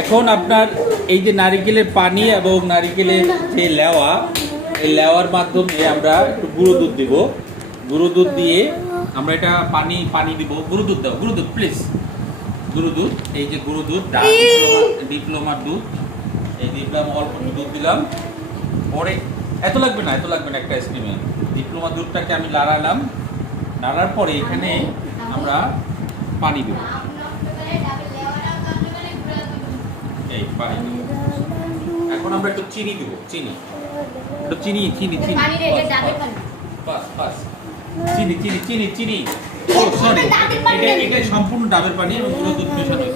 এখন আপনার এই যে নারিকেলের পানি এবং নারিকেলের যে লেওয়া, এই লেওয়ার মাধ্যমে আমরা একটু গুঁড়ো দুধ দিব। গুঁড়ো দুধ দিয়ে আমরা এটা পানি দিব। গুঁড়ো দুধ দাও, গুঁড়ো দুধ প্লিজ। গুঁড়ো দুধ, এই যে গুঁড়ো দুধ, ডিপ্লোমার দুধ, এই ডিপ্লোমা অল্প দুধ দিলাম। পরে এত লাগবে না একটা আইসক্রিমে। ডিপ্লোমা দুধটাকে আমি লাড়ালাম, নাড়ার পরে এখানে আমরা পানি দেব। এই পানি দেব। এখন আমরা একটু চিনি দেব, চিনি একটু চিনি চিনি চিনি বাস বাস চিনি চিনি চিনি চিনি ও সরি, এটা সম্পূর্ণ ডাবের পানি এবং গুঁড়ো দুধ মেশানো।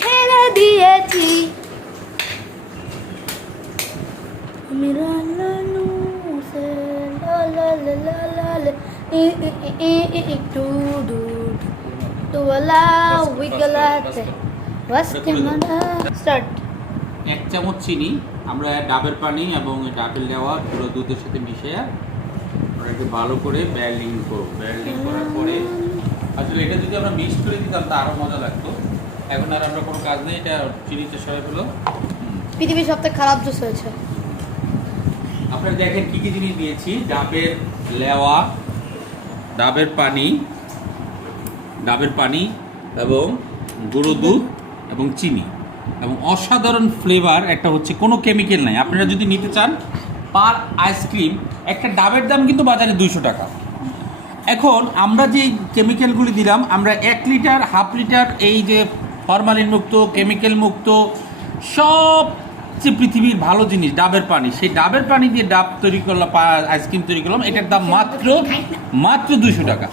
ছেড়ে দিয়েছি আমি লালালু সে লালালালালা একটু দুধ তোলা উইগলাতে বাস কেমনা স্টার্ট। 1 চামচ চিনি আমরা ডাবের পানি এবং ডাবের লেওয়া গুঁড়ো দুধের সাথে মিশিয়ে আমরা একটু ভালো করে ব্যালেন্ডিং করব। ব্যালেন্ডিং করার পরে আসলে এটা যদি আমরা মিক্স করে দিতাম তা আরো মজা লাগতো। এখন আর আমরা কোনো কাজ নেই, এটা চিনিটা সবাই হলো। পৃথিবীর সবথেকে খারাপ জুস হয়েছে। আপনারা দেখেন কি কি জিনিস দিয়েছি: ডাবের লেওয়া, ডাবের পানি এবং গুঁড়ো দুধ এবং চিনি এবং অসাধারণ ফ্লেভার। একটা হচ্ছে কোনো কেমিক্যাল নাই। আপনারা যদি নিতে চান পার আইসক্রিম একটা ডাবের দাম কিন্তু বাজারে 200 টাকা। এখন আমরা যে কেমিক্যালগুলি দিলাম, আমরা 1 লিটার 1/2 লিটার এই যে ফরমালিন মুক্ত, কেমিক্যাল মুক্ত সবচেয়ে পৃথিবীর ভালো জিনিস ডাবের পানি, সেই ডাবের পানি দিয়ে ডাব তৈরি করলাম, আইসক্রিম তৈরি করলাম। এটার দাম মাত্র 200 টাকা।